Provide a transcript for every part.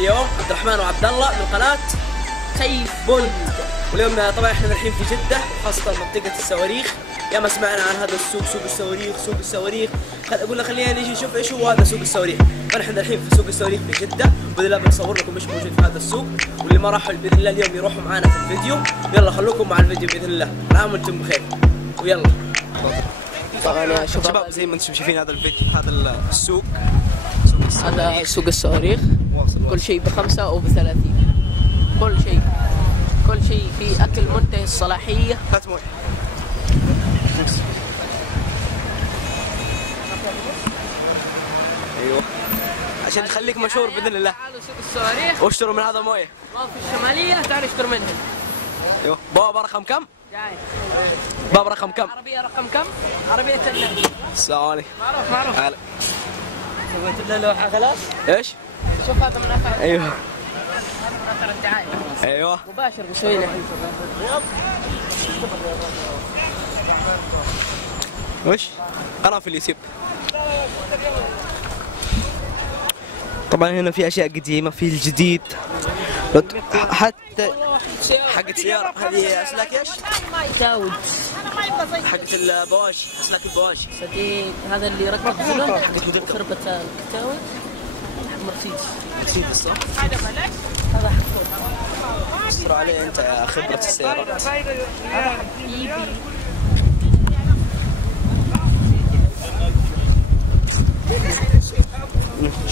اليوم عبد الرحمن وعبد الله من قناة سيف بولد. واليوم طبعا احنا الحين في جدة وخاصة منطقة الصواريخ. يا ما سمعنا عن هذا السوق، سوق الصواريخ، سوق الصواريخ. اقول لك خلينا نجي نشوف ايش هو هذا سوق الصواريخ. فنحن الحين في سوق الصواريخ في جدة، باذن الله بنصور لكم ايش موجود في هذا السوق، واللي ما راحوا باذن الله اليوم يروحوا معنا في الفيديو. يلا خلوكم مع الفيديو باذن الله. عام وانتم بخير ويلا. طبعا يا شباب زي ما انتم شايفين هذا الفيديو، هذا السوق، هذا سوق الصواريخ. كل شيء ب5 أو ب30. كل شيء في أكل منتهي الصلاحية. هات مويه. ايوه عشان نخليك مشهور باذن الله. تعالوا سوق الصواريخ واشتروا من هذا مويه. في الشمالية، تعالوا اشتروا منهم. ايوه. باب رقم كم؟ جاي. باب رقم كم؟ عربية رقم كم؟ عربية النبي. السلام عليكم. معروف. هلا. سويت له لوحة خلاص؟ ايش؟ شوف هذا منافع. ايوه. منافع الدعاية. ايوه. مباشر مسوينا الحين. وش؟ قناة في اليوتيوب. طبعا هنا في اشياء قديمة، في الجديد، حتى حقت سيارة. هذه اسلاك ايش؟ داود. حقت البواش، اسلاك البواش. صديق هذا اللي ركب زلون وخربت الكتاوي. مرسيدس صح؟ هذا حق استر علي انت يا خبرة السيارات. هذا حبيبي.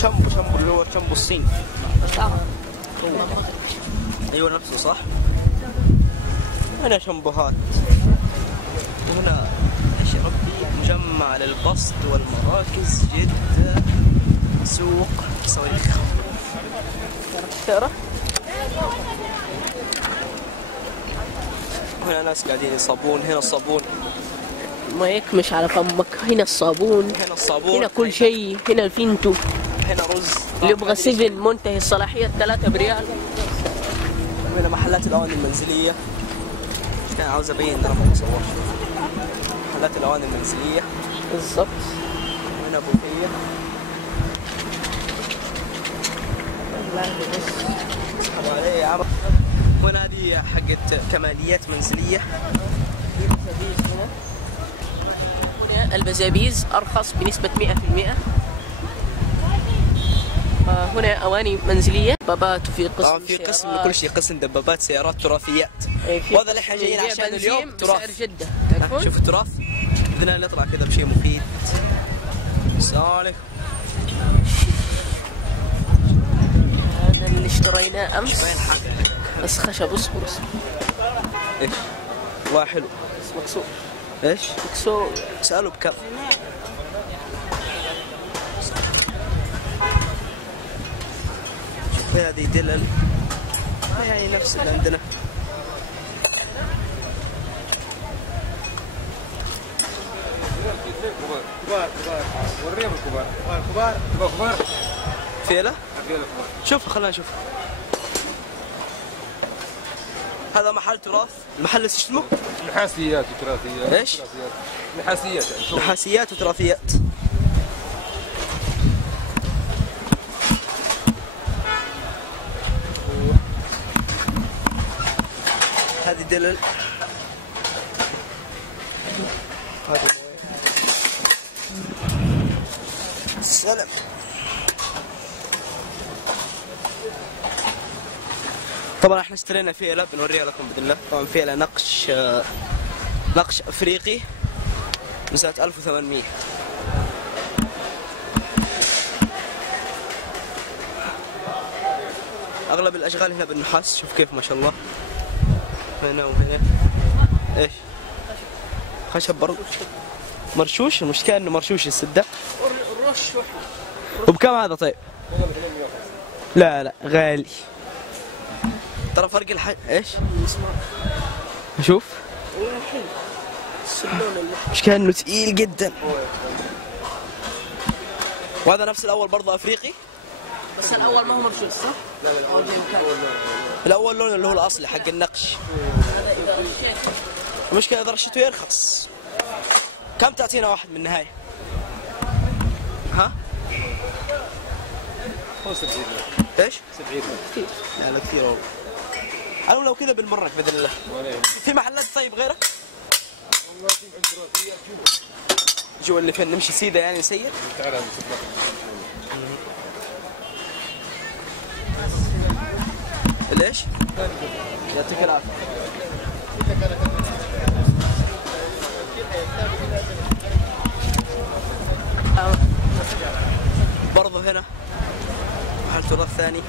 شامبو اللي هو شامبو الصين. ايوه نفسه صح. هنا شامبوهات، وهنا ايش يا ربي، مجمع للبسط والمراكز جدة، سوق صواريخ. ترى هنا ناس قاعدين يصابون. هنا الصابون، ما يكمش على فمك. هنا الصابون، هنا كل شيء. هنا الفينتو، هنا رز. اللي يبغى 7 منتهي الصلاحية 3 بريال. هنا محلات الأواني المنزلية. كان عاوز أبين أنا ما بصور. محلات الأواني المنزلية بالضبط. هنا بوفية. اسحب علي يا عرب. هنا هذه حقت كماليات منزلية. هنا البزابيز أرخص بنسبة 100%. هنا أواني منزلية، دبابات، وفي قسم في قسم لكل شيء، قسم دبابات، سيارات، تراثيات. وهذا اللي احنا جايين عشان اليوم تراث. جدة. شوف التراث. بدنا نطلع كذا بشيء مفيد. السلام عليكم. هذا اللي اشتريناه أمس. وين حقك؟ بس خشب. اصبر. ايش؟ والله حلو. بس مكسور. ايش؟ مكسور. سأله بكم؟ شوف هذه دلل، يعني نفس اللي عندنا. كبار وريهم الكبار. فيلة؟ شوف خلينا نشوف. هذا محل تراث. المحل ايش اسمه؟ نحاسيات وتراثيات. ايش؟ نحاسيات. نحاسيات وتراثيات. هذه دلل. هذه سلام. طبعا احنا اشترينا فيلة بنوريها لكم باذن الله. طبعا فيلة نقش افريقي من سنة 1800. اغلب الاشغال هنا بالنحاس. شوف كيف ما شاء الله. هنا وهنا ايش؟ خشب برضو مرشوش. المشكلة انه مرشوش السدة. وبكم هذا طيب؟ لا غالي ترى. فرق ايش؟ شوف مش كأنه ثقيل جدا. وهذا نفس الاول برضه افريقي، بس الاول ما هو مرشوش صح؟ لا الاول لون اللي هو الاصلي حق النقش. المشكلة اذا رشته يرخص. كم تعطينا واحد من النهاية؟ ها؟ هو 70 ايش؟ 70 كثير. لا لا كثير والله. أنا لو كذا بنمرك بإذن الله. في محلات طيب غيرك؟ والله في اندروسيه جو اللي فين نمشي سيده يعني نسير؟ تعال ليش؟ يعطيك العافية. برضو هنا محل تراث ثاني.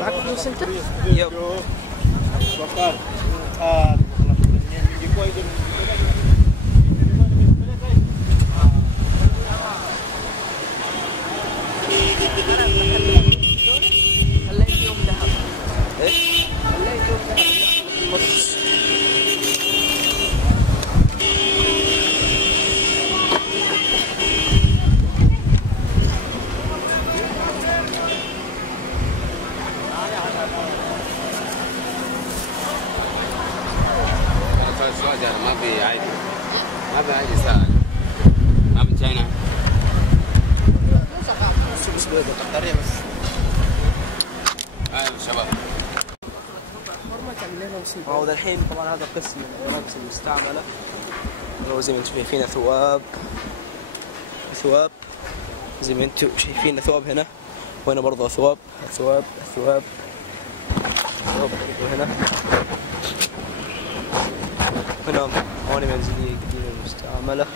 معك فلوس انت؟ يب. خليت يوم ذهب. ايش؟ خليت يوم ذهب. بص. السؤال يعني ما في عادي، ما في عادي ساعة، ما بنتينا. بس بيضة قطرية بس. أيوة شباب. هو الحين طبعا هذا قسم من الملابس المستعملة. هو زي ما انتم شايفين ثواب زي ما انتم شايفين ثواب هنا، وهنا برضه ثواب برضه هنا موانئ منزلية قديمة مستعملة،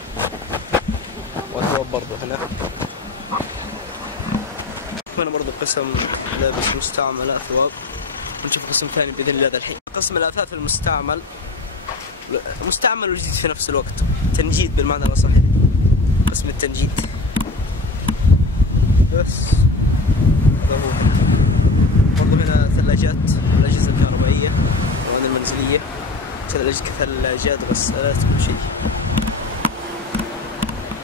وثواب برضه هنا برضه قسم ملابس مستعملة ثواب. نشوف قسم ثاني بإذن الله الحين. قسم الأثاث المستعمل، مستعمل وجديد في نفس الوقت، تنجيد بالمعنى الأصح، قسم التنجيد. بس هذا هو. برضه هنا ثلاجات، الأجهزة الكهربائية، المواد المنزلية، ثلاجات، غسالات، كل شيء.